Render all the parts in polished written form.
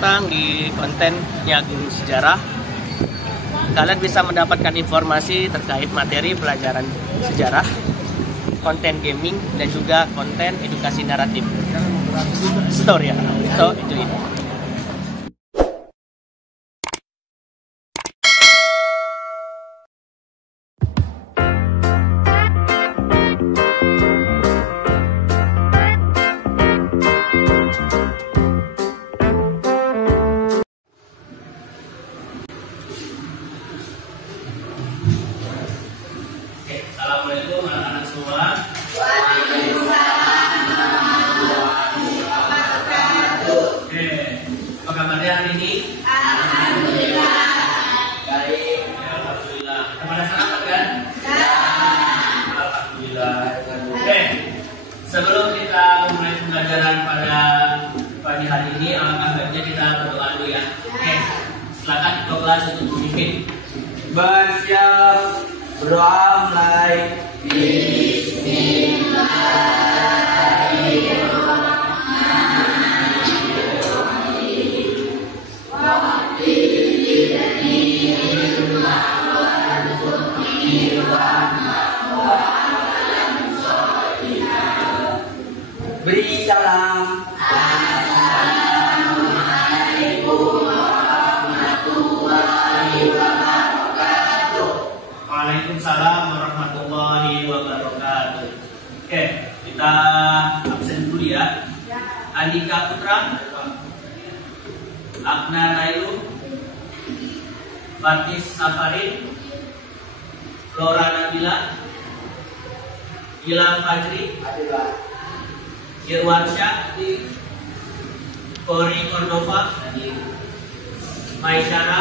datang di kontennya Guru Sejarah. Kalian bisa mendapatkan informasi terkait materi pelajaran sejarah, konten gaming, dan juga konten edukasi naratif. Story ya. So, itu ini. Assalamualaikum anak-anak semua. Oke, apa kabarnya hari ini? Alhamdulillah. Baik, ya, alhamdulillah. Pada selamat kan? Alhamdulillah. Oke, sebelum kita memulai pembelajaran pada pagi hari ini, alangkah baiknya kita berdoa dulu ya. Oke, silakan ketua kelas untuk memimpin. Bersiap, berdoa mulai. Beri salam. Waalaikumsalam warahmatullahi wabarakatuh. Oke, kita absen dulu ya. Andika Putra, Agna Nailu, Fatis Safarin, Flora Nabila, Gilang Fajri, Irwansyah, Kori Cordova, Maisyara,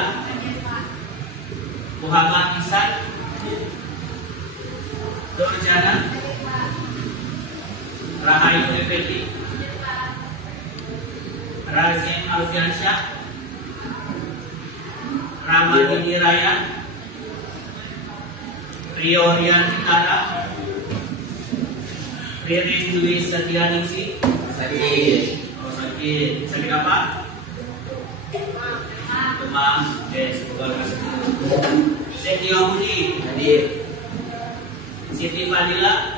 Muhammad Ihsan, Nurjana, Rahayu Effendi, Razim Alfiansyah, Ramadini Raya, Rio Rian Kitara, Riris Dwi Setianingsi. Sakit. Oh, sakit. Sakit apa? Demam. Oke, semoga lekas sembuh. Setio Budi Hadir. Siti Fadila,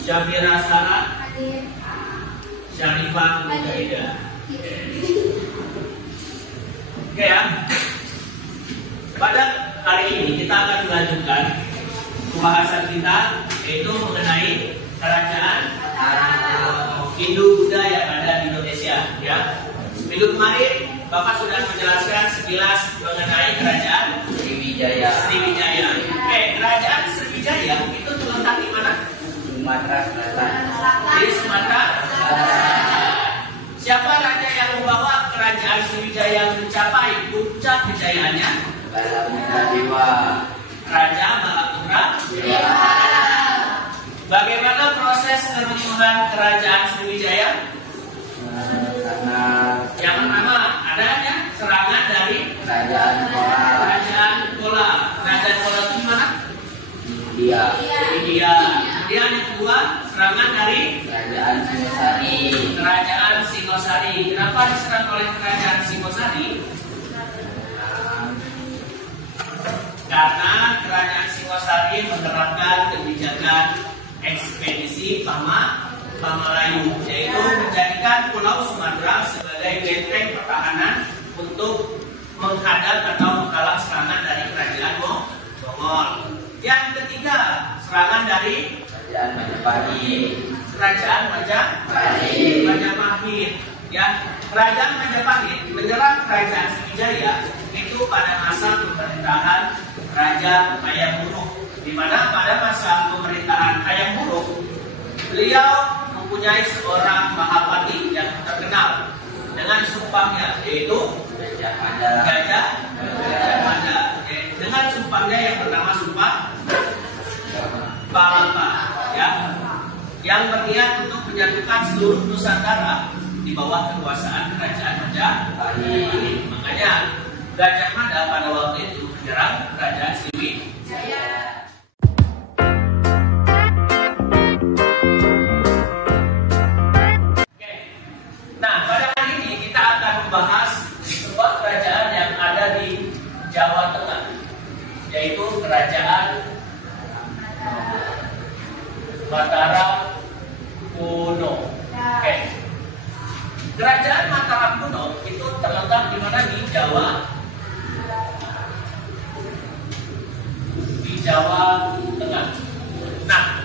Syafira Sarah, Syarifah Mujaida. Oke ya. Pada hari ini kita akan melanjutkan pembahasan kita, yaitu mengenai kerajaan Hindu-Buddha yang ada di Indonesia. Ya. Minggu kemarin Bapak sudah menjelaskan sekilas mengenai kerajaan Sriwijaya. Sriwijaya. Kerajaan Sriwijaya itu terletak di mana? Sumatera Selatan. Di Sumatera Selatan. Siapa raja yang membawa kerajaan Sriwijaya mencapai puncak kejayaannya? Balaputra Dewa. Raja Balaputra Dewa. Bagaimana proses keruntuhan kerajaan Sriwijaya? Karena Yang pertama adanya serangan dari kerajaan Kola. Kerajaan Kola. Kerajaan Kola itu di mana? India. India. Kemudian yang kedua serangan dari Kerajaan Singosari. Kerajaan Singosari. Kenapa diserang oleh Kerajaan Singosari? Karena Kerajaan Singosari menerapkan kebijakan ekspedisi Pamalayu, yaitu menjadikan Pulau Sumatera sebagai benteng pertahanan untuk menghadang atau menghalang serangan dari Kerajaan Mongol. Yang ketiga, serangan dari Kerajaan Majapahit. Kerajaan Majapahit. Ya, Kerajaan Majapahit menyerang Kerajaan Sriwijaya itu pada masa pemerintahan Raja Hayam Wuruk, di mana pada masa pemerintahan Hayam Wuruk beliau mempunyai seorang mahapati yang terkenal dengan sumpahnya, yaitu Gajah Mada. Gajah Mada. Dengan sumpahnya yang bernama Sumpah Palapa, ya, yang berniat untuk menyatukan seluruh Nusantara di bawah kekuasaan Kerajaan Majapahit. Makanya Gajah Mada pada waktu itu menyerang Kerajaan Sriwijaya. Nah, pada hari ini kita akan membahas sebuah kerajaan yang ada di Jawa Tengah, yaitu Kerajaan Mataram kuno. Oke. Kerajaan Mataram kuno itu terletak di mana? Di Jawa. Di Jawa Tengah. Nah,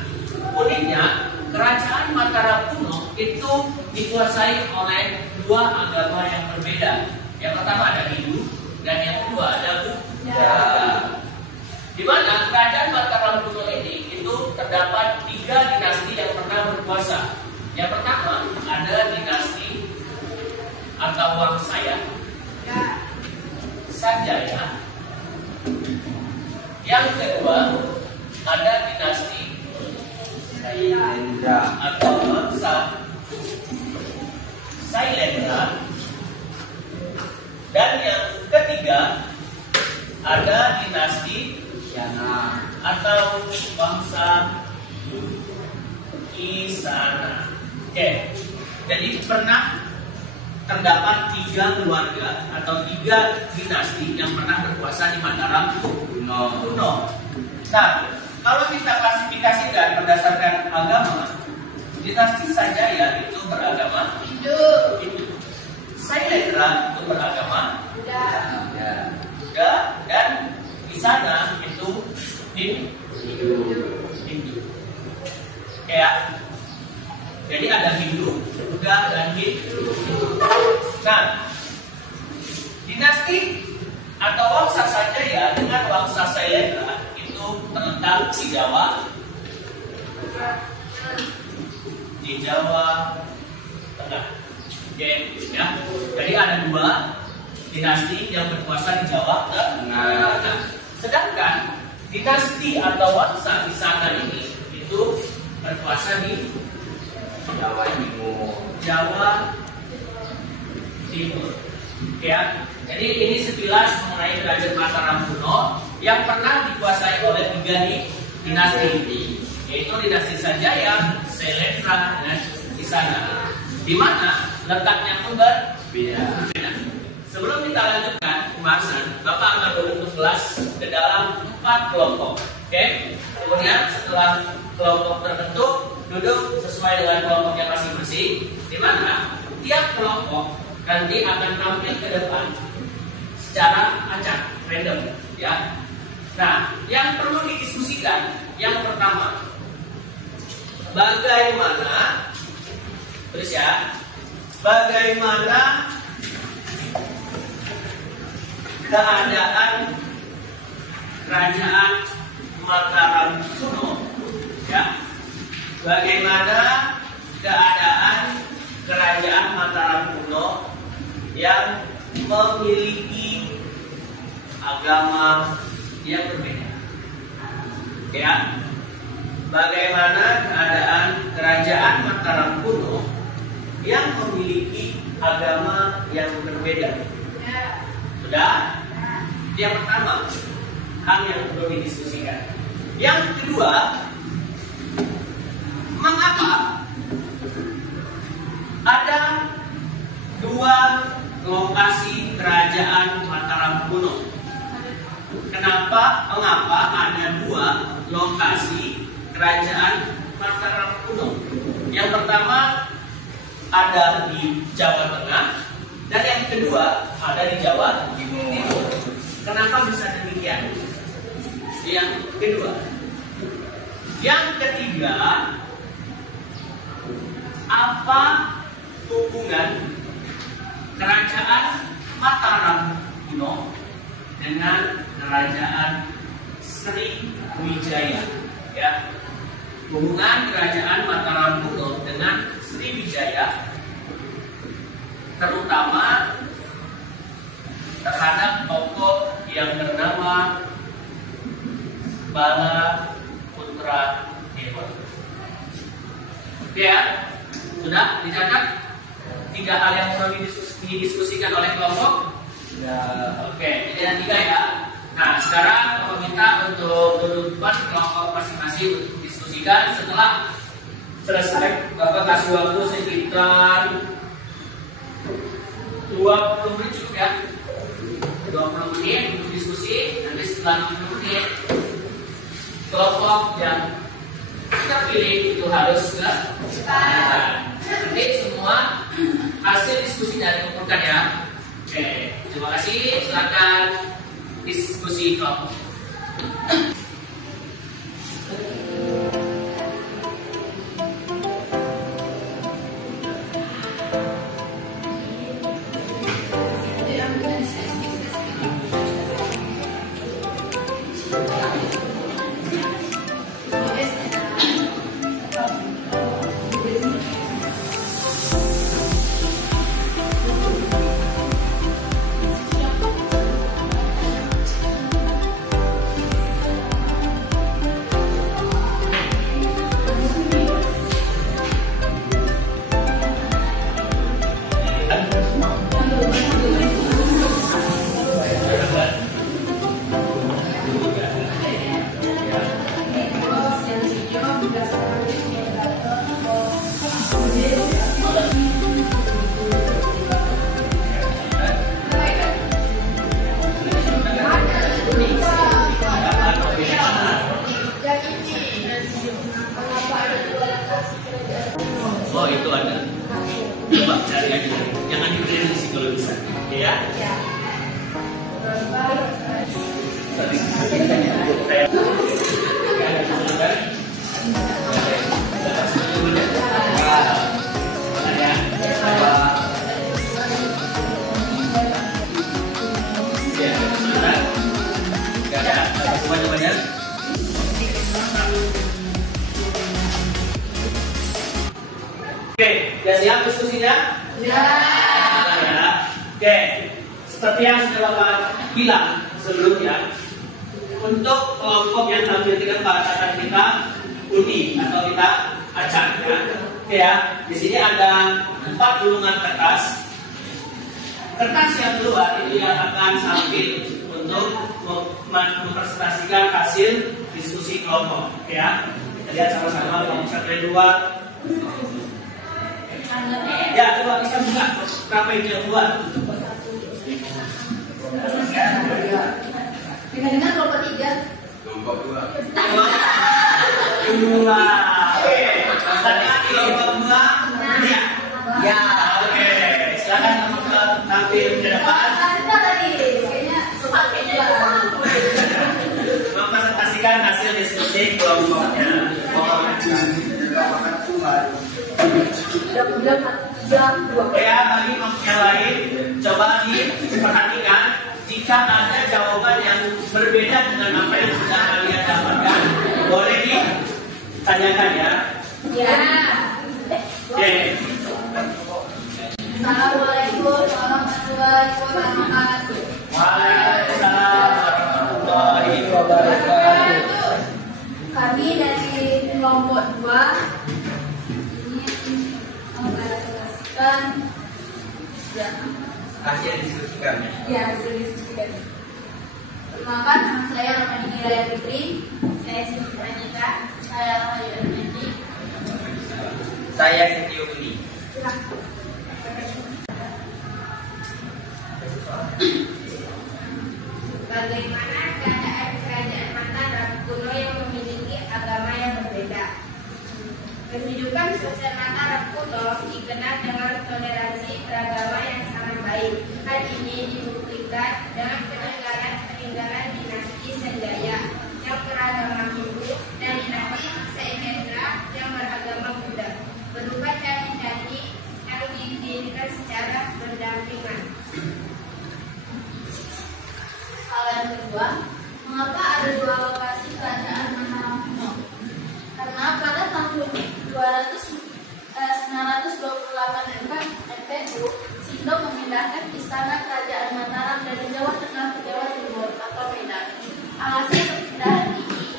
uniknya Kerajaan Mataram kuno itu dikuasai oleh dua agama yang berbeda. Yang pertama ada Hindu dan yang kedua ada Buddha. Di mana Kerajaan Mataram kuno ini itu terdapat 3 dinasti yang pernah berkuasa. Yang pertama ada dinasti atau Wangsaya, Sanjaya. Yang kedua ada dinasti Sailendra atau bangsa Sailendra. Dan yang ketiga ada dinasti Isyana atau bangsa Isana. Oke, jadi pernah terdapat 3 keluarga atau 3 dinasti yang pernah berkuasa di Mataram kuno. Nah, kalau kita klasifikasikan berdasarkan agama, dinasti Sanjaya itu beragama Hindu, Sailendra itu beragama ya Buddha, dan Isana itu Hindu. Ya. Jadi ada Hindu, Buddha, dan Hindu. Nah, dinasti atau Wangsa Sanjaya dengan Wangsa Sailendra itu terletak di Jawa Tengah. Oke, ya. Jadi ada 2 dinasti yang berkuasa di Jawa Tengah. Sedangkan dinasti atau Wangsa Isana ini itu berkuasa di Jawa Timur. Ya. Jadi ini sekilas mengenai Kerajaan Mataram kuno yang pernah dikuasai oleh 3 dinasti, yaitu dinasti Sanjaya, Sailendra, dan Isana. Di mana letaknya pun berbeda. Sebelum kita lanjutkan pembahasan, Bapak akan membentuk kelas ke dalam 4 kelompok. Oke? Kemudian setelah kelompok terbentuk, duduk sesuai dengan kelompoknya masing-masing, di mana tiap kelompok nanti akan tampil ke depan secara acak, random, ya. Nah, yang perlu didiskusikan yang pertama, bagaimana keadaan Kerajaan Mataram kuno, ya. Bagaimana keadaan Kerajaan Mataram kuno yang memiliki agama yang berbeda, ya. Bagaimana keadaan Kerajaan Mataram kuno yang memiliki agama yang berbeda? Sudah? Yang pertama, hal yang perlu didiskusikan. Yang kedua, mengapa ada 2 lokasi Kerajaan Mataram kuno? Mengapa ada 2 lokasi Kerajaan Mataram kuno? Yang pertama ada di Jawa Tengah, dan yang kedua ada di Jawa Timur. Kenapa bisa demikian? Yang kedua. Yang ketiga, apa hubungan Kerajaan Mataram kuno dengan Kerajaan Sriwijaya? Ya, hubungan Kerajaan Mataram kuno dengan Sriwijaya terutama terhadap tokoh yang bernama Bala Putra Dewa. Ya, sudah dicatat 3 hal yang perlu didiskusikan oleh kelompok. ya Oke, jadi ada 3 ya. Nah, sekarang Bapak minta untuk duduk depan kelompok masing-masing untuk diskusikan. Setelah selesai, Bapak kasih waktu sekitar 20 menit cukup ya. 20 menit untuk diskusi. Nanti setelah 20 menit kelompok yang kita pilih itu harus kesepakatan. Nanti semua hasil diskusinya dikumpulkan ya. Oke, terima kasih. Silakan diskusi kelompok. Oh itu ada. Coba cari aja. Jangan diprediksi kalau bisa. Ya. Oke, sudah siap diskusinya? Ya. Oke, seperti yang sudah Bapak bilang sebelumnya, untuk kelompok yang tampil pada saat kita undi atau kita acak ya. Oke ya, di sini ada 4 gulungan kertas. Kertas yang keluar ini yang akan sambil untuk mempresentasikan hasil diskusi kelompok. Oke ya, kita lihat sama-sama kelompok 1 dan 2. Ya, coba bisa buka berapa itu yang keluar? Dengan kelompok 3. Kelompok 2. Oke, tadi kelompok 2. Ya. Ya, oke. Silakan tampil ke depan. Mempresentasikan hasil diskusi kelompoknya. Ya, bagi kelompok yang lain, coba diperhatikan jika ada jawaban yang berbeda dengan apa yang sudah kalian dapatkan, boleh ditanyakan ya. Ya. Oke. Assalamualaikum warahmatullahi wabarakatuh. Waalaikumsalam warahmatullahi wabarakatuh. Kami dari kelompok 2 Hasil diskusikan. Ya, hasil diskusikan. Perkenalkan, nama saya Rahmani Hiraya Fitri. Saya Siti Anita. Saya Rahayu Anandi. Saya Setio Budi. Bagaimana keadaan kerajaan Mataram dan kuno yang memiliki agama yang berbeda? Kehidupan sosial Mataram kuno dikenal dengan toleransi beragama yang sangat baik. Hal ini dibuktikan dengan peninggalan dinasti Sanjaya yang beragama Hindu dan dinasti Sailendra yang beragama Buddha, berupa candi-candi yang didirikan secara berdampingan. Hal yang kedua, mengapa ada 2 lokasi kerajaan Mataram kuno? Karena pada tahun 928 MPU, Sindo memindahkan istana kerajaan Mataram dari Jawa Tengah ke Jawa Timur atau Medan. Alasan perpindahan ini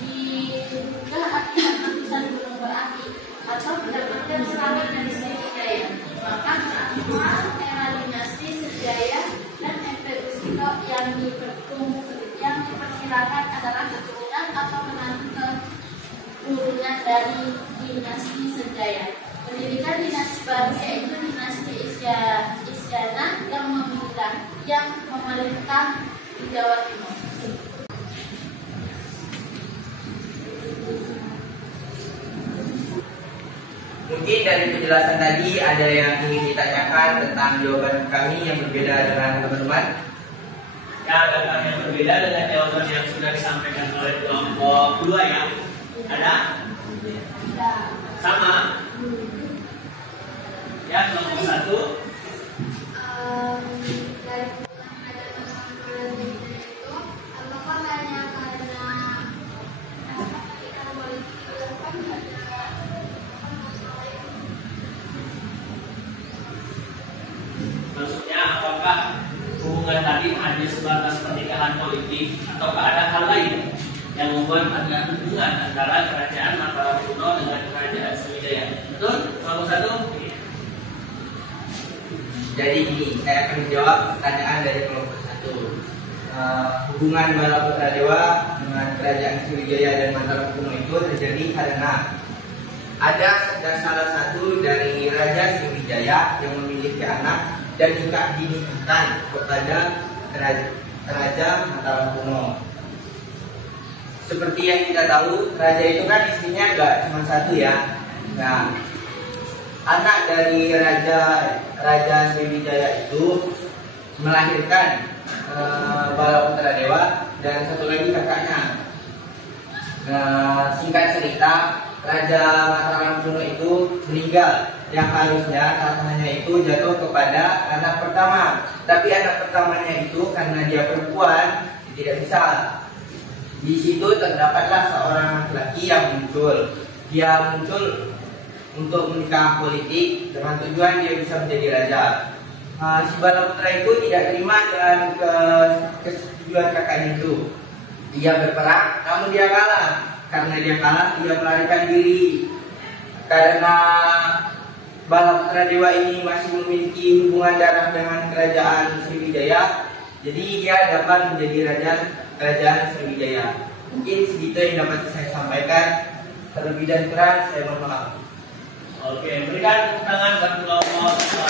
diduga akibat letusan gunung berapi atau mendapatkan serangan dari Sriwijaya. Maka saat era dinasti Sriwijaya dan MPU Sindo yang diperkirakan adalah keturunan atau menantu keturunan dari dinasti Sanjaya. Pendidikan dinasti baru yaitu dinasti Isya yang memerintah di Jawa Timur. Mungkin dari penjelasan tadi ada yang ingin ditanyakan tentang jawaban kami yang berbeda dengan teman-teman. Ya, ada yang berbeda dengan jawaban yang sudah disampaikan oleh kelompok 2 ya. Ada? Sama? Ya, kelompok 1. Dari itu, apakah hanya karena ikan politik dilakukan pada Maksudnya apakah hubungan tadi hanya sebatas pernikahan politik ataukah ada hal lain yang membuat ada hubungan antara kerajaan Mataram kuno dengan kerajaan Sriwijaya? Betul? Kelompok 1? Jadi gini, saya akan menjawab pertanyaan dari kelompok 1. Hubungan Balaputra Dewa dengan kerajaan Sriwijaya dan Mataram kuno itu terjadi karena ada salah satu dari Raja Sriwijaya yang memiliki anak dan juga dinikahkan kepada Raja Mataram kuno. Seperti yang kita tahu, raja itu kan istrinya nggak cuma satu ya. Nah, anak dari Raja Sriwijaya itu melahirkan Balaputra Dewa dan satu lagi kakaknya. Nah, singkat cerita, Raja Mataram kuno itu meninggal, yang harusnya tahtanya itu jatuh kepada anak pertama. Tapi anak pertamanya itu karena dia perempuan tidak bisa. Di situ terdapatlah seorang laki-laki yang muncul. Dia muncul untuk menikah politik dengan tujuan dia bisa menjadi raja. Si Balaputra itu tidak terima dengan kesetujuan kakaknya itu. Dia berperang, namun dia kalah. Karena dia kalah, dia melarikan diri. Karena Balaputra Dewa ini masih memiliki hubungan darah dengan kerajaan Sriwijaya, jadi dia dapat menjadi raja kerajaan Sriwijaya. Mungkin segitu yang dapat saya sampaikan. Terlebih dan kurang saya mohon maaf. Oke, berikan tepuk tangan buat kelompok 2.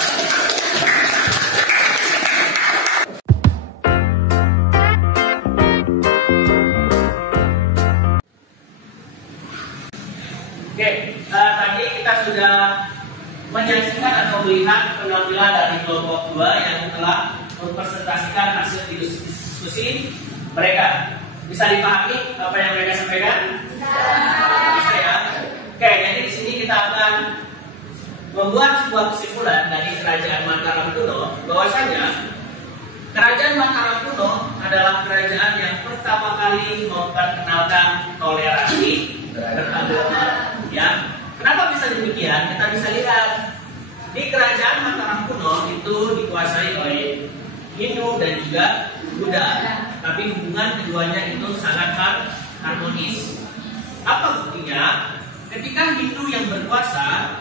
Oke, tadi kita sudah menyaksikan atau melihat penampilan dari kelompok 2 yang telah mempresentasikan hasil diskusi mereka. Bisa dipahami apa yang mereka sampaikan? Bisa ya. Oke, jadi di sini kita akan membuat sebuah kesimpulan dari kerajaan Mataram kuno bahwasanya kerajaan Mataram kuno adalah kerajaan yang pertama kali memperkenalkan toleransi beragama. Ya, kenapa bisa demikian? Kita bisa lihat di kerajaan Mataram kuno itu dikuasai oleh Hindu dan juga Buddha, tapi hubungan keduanya itu sangat harmonis. Apa buktinya? Ketika Hindu yang berkuasa,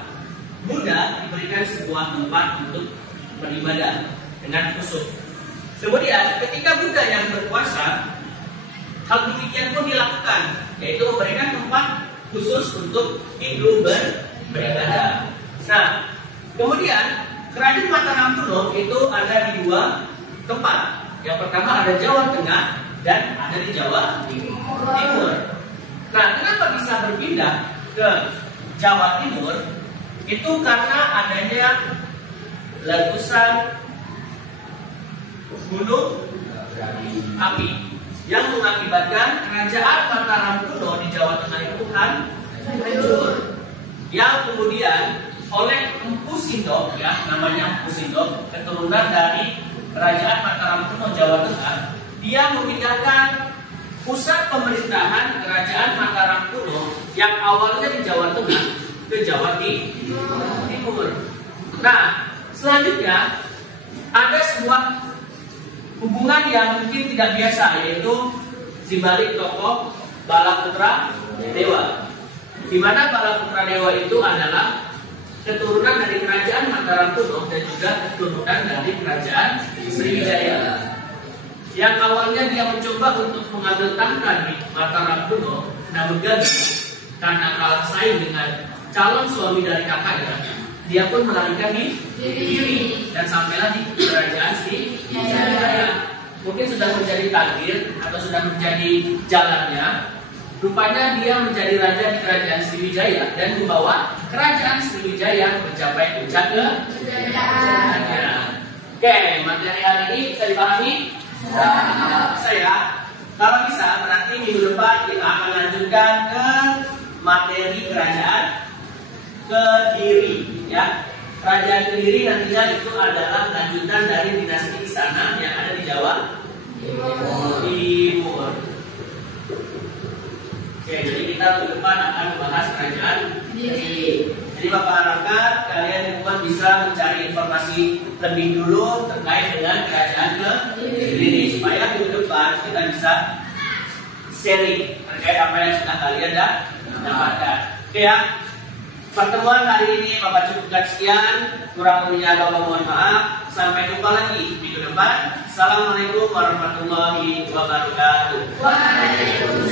Buddha diberikan sebuah tempat untuk beribadah dengan khusyuk. Kemudian ketika Buddha yang berkuasa, hal demikian pun dilakukan, yaitu memberikan tempat khusus untuk Hindu beribadah. Nah, kemudian kerajaan Mataram kuno itu ada di 2 tempat. Yang pertama ada Jawa Tengah dan ada di Jawa Timur. Nah, kenapa bisa berpindah ke Jawa Timur? Itu karena adanya letusan gunung api yang mengakibatkan kerajaan Mataram kuno di Jawa Tengah itu hancur. Yang kemudian oleh Empu Sindok, ya namanya Empu Sindok, keturunan dari kerajaan Mataram kuno Jawa Tengah, dia memindahkan pusat pemerintahan kerajaan Mataram kuno yang awalnya di Jawa Tengah ke Jawa Timur. Nah, selanjutnya ada sebuah hubungan yang mungkin tidak biasa, yaitu di balik tokoh Balaputra Dewa, di mana Balaputra Dewa itu adalah keturunan dari kerajaan Mataram kuno dan juga keturunan dari kerajaan Sriwijaya. Yang awalnya dia mencoba untuk mengambil tahta di Mataram kuno, namun gagal karena kalah saing dengan calon suami dari kakaknya. dia pun melarikan diri dan sampailah di kerajaan Sriwijaya. Mungkin sudah menjadi takdir atau sudah menjadi jalannya. Rupanya dia menjadi raja di kerajaan Sriwijaya dan membawa kerajaan Sriwijaya mencapai puncak kejayaannya. Oke, materi hari ini bisa dipahami? Saya, kalau bisa berarti minggu depan kita akan lanjutkan ke materi kerajaan Kediri, ya. Kerajaan Kediri nantinya itu adalah lanjutan dari dinasti Istana yang ada di Jawa Timur. Oke, jadi kita ke depan akan membahas kerajaan Kediri. Jadi Bapak harapkan kalian di rumah bisa mencari informasi lebih dulu terkait dengan kerajaan Kediri supaya minggu depan kita bisa sharing terkait apa yang sudah kalian dapatkan. Oke ya. Pertemuan hari ini Bapak cukupkan sekian. Kurang lebihnya Bapak mohon maaf. Sampai jumpa lagi minggu depan. Assalamualaikum warahmatullahi wabarakatuh. Waalaikumsalam.